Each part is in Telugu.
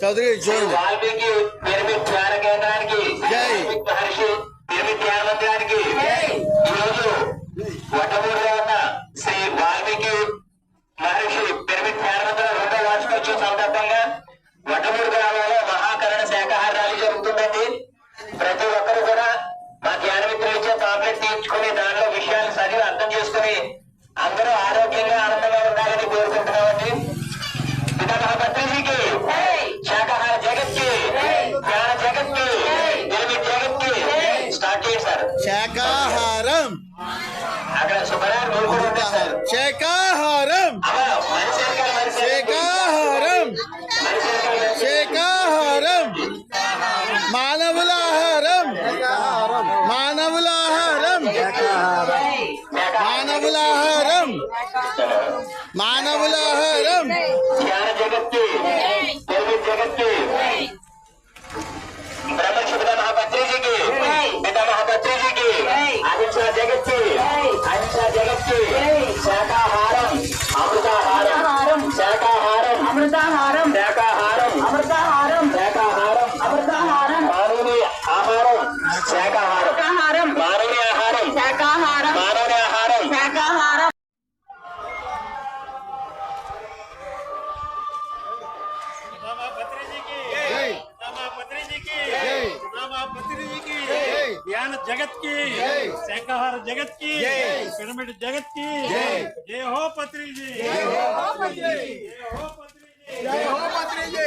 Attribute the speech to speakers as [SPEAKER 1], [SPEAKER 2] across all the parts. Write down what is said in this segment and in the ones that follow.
[SPEAKER 1] చౌదరి చూడండి. జై.
[SPEAKER 2] శ్రీ వాల్మీకి మహర్షి పిరమిడ్ ధ్యాన మందిరం రెండో వార్షికోత్సవం సందర్భంగా వట్టమూడి గ్రామంలో మహాకరణ శాఖాహార ర్యాలీ జరుగుతుందండి. ప్రతి ఒక్కరు కూడా మా ధ్యాన మిత్రులు ఇచ్చే టాబ్లెట్ తీర్చుకుని దానిలో విషయాలు చదివి అర్థం చేసుకుని అందరూ ఆరోగ్యంగా శాకాహారం అమ్మా, మనిషి వెనకాల మనిషి
[SPEAKER 1] శాకాహారం
[SPEAKER 2] మనిషి వెనకాల మనిషి.
[SPEAKER 1] శాకాహారం మానవుల ఆహారం మానవుల ఆహారం మానవుల ఆహారం మానవుల ఆహారం
[SPEAKER 2] జ్ఞాన జగత్ కి పిరమిడ్ జగత్ కి బ్రహ్మర్షి పితామహ పత్రిజీకి పితామహ పత్రిజీకి
[SPEAKER 1] శాఖాహార
[SPEAKER 3] జ్ఞాన జగత్కి
[SPEAKER 1] జై.
[SPEAKER 3] శాకాహార జగత్కి
[SPEAKER 1] జై.
[SPEAKER 3] పిరమిడ్ జగత్కి
[SPEAKER 1] జై.
[SPEAKER 3] జై హో పత్రిజీ
[SPEAKER 1] జై హో పత్రిజీ.
[SPEAKER 3] జై హో పత్రిజీ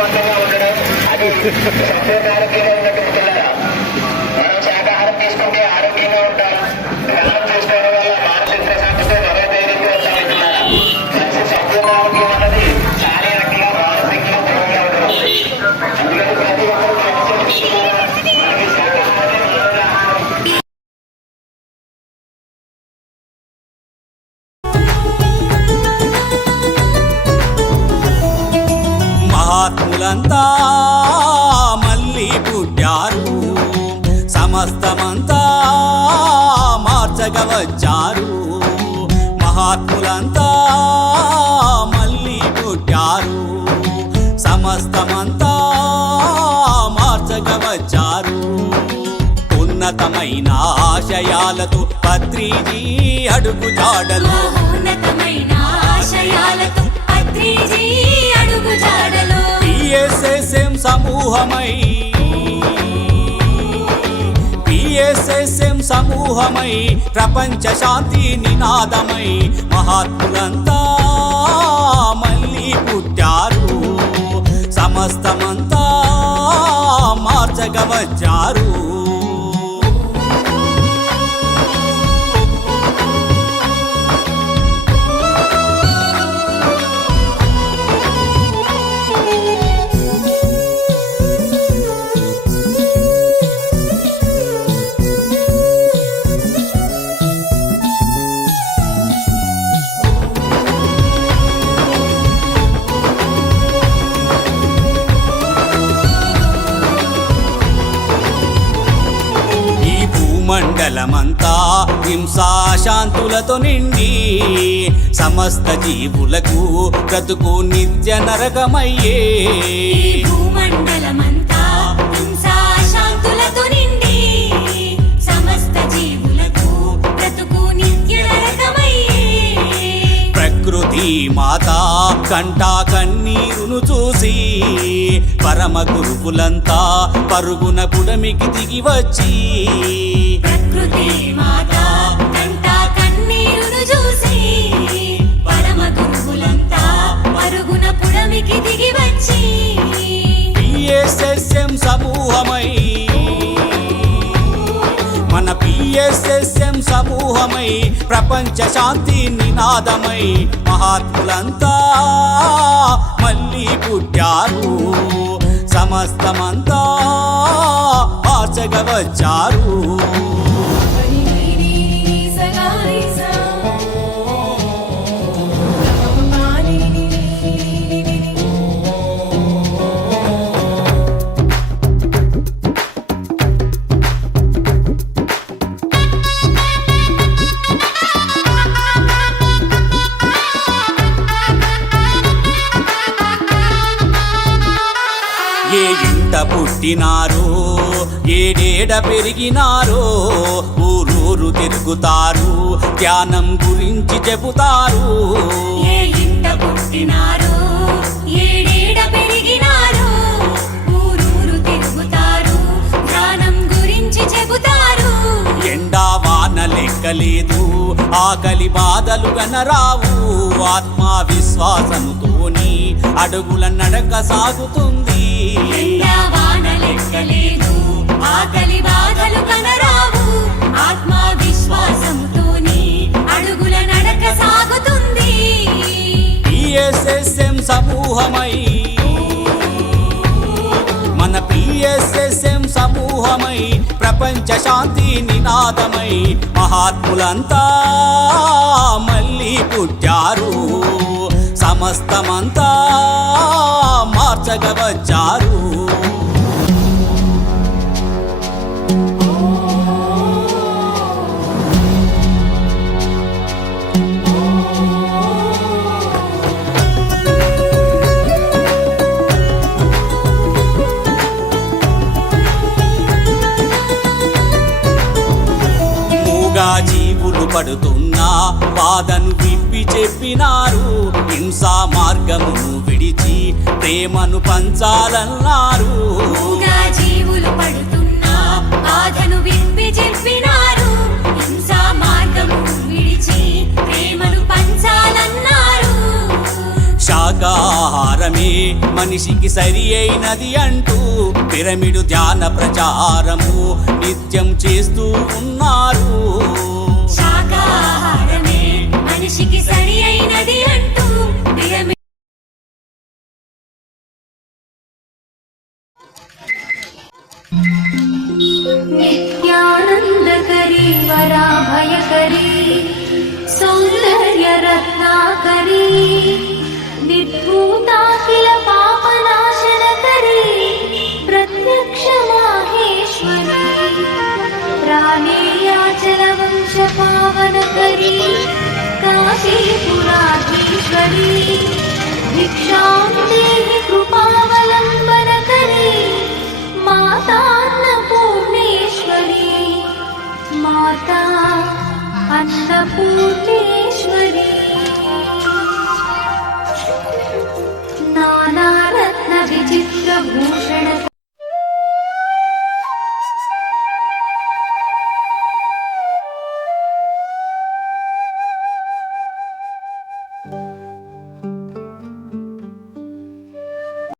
[SPEAKER 2] శక్తివంతంగా ఉండడం అది సంపూర్ణారోగ్యంగా
[SPEAKER 4] మహాత్ములంతా మళ్ళీ పుట్టారు. సమస్తమంతా మార్చగ వచ్చారు మహాత్ములంతా మళ్ళీ పుట్టారు. సమస్తమంతా మార్చగ వచ్చారు ఉన్నతమైన ఆశయాలతో పత్రిజీ అడుగు జాడలు.
[SPEAKER 5] ఉన్నతమైన ఆశయాలతో పత్రిజీ అడుగుజాడలో
[SPEAKER 4] పిఎస్ఎస్ఎం సమూహమై. పిఎస్ఎస్ఎం సమూహమై. ప్రపంచ శాంతి నినాదమై. మహాత్ములంతా మళ్ళీ పుట్టారు. సమస్తమంతా మార్చగ హింసా శాంతులతో నిండి సమస్త జీవులకు బ్రతుకు నిత్య నరకమయ్యే. భూమండలమ కంటా కన్నీరును చూసి పరమ గురువులంతా పరుగున పుడమికి దిగి వచ్చి.
[SPEAKER 5] ప్రకృతి మాత కంట కన్నీరును చూసి పరమ గురువులంతా పరుగున పుడమికి దిగి వచ్చి.
[SPEAKER 4] సమూహమై మన పిఎస్ఎస్ఎం సమూహమై ప్రపంచ శాంతి నినాదమై మహాత్ములంతా మళ్ళీ పుట్టారు. సమస్తమంతా మార్చగా వచ్చారు. పుట్టినారో ఏడేడ పెరిగినారో ఊరూరు తిరుగుతారు ధ్యానం గురించి చెబుతారు.
[SPEAKER 5] ఏ ఇంట పుట్టినారో ఏడేడ పెరిగినారో ఊరూరు తిరుగుతారు ధ్యానం గురించి చెబుతారు.
[SPEAKER 4] ఎండా వాన లెక్కలేదు ఆకలి బాధలు గనరావు ఆత్మ విశ్వాసముతోని అడుగుల నడక సాగుతుంది. మన పిఎస్ఎస్ఎం సమూహమై. ప్రపంచ శాంతి నినాదమై. మహాత్ములంతా మళ్ళీ పుట్టారు. సమస్తమంతా మార్చగవచ్చారు పడుతున్న బాధను విప్పి చెప్పినారు హింసా మార్గమును విడిచి ప్రేమను పంచాలన్నారు.
[SPEAKER 5] జీవులు పడుతున్న బాధను విప్పి చెప్పినారు హింసా మార్గము విడిచి ప్రేమను పంచాలన్నారు.
[SPEAKER 4] శాకాహారమే మనిషికి సరి అయినది అంటూ పిరమిడు ధ్యాన ప్రచారము నిత్యం చేస్తూ ఉన్నారు ूताखिल
[SPEAKER 6] पापनाशलकरे प्रत्यक्षाहेश्व काशीपुराधीश्वरी भिक्षां देहि कृपावलम्बनकरी माता माता अन्नपूर्णेश्वरी नानारत्नविचित्रभूषण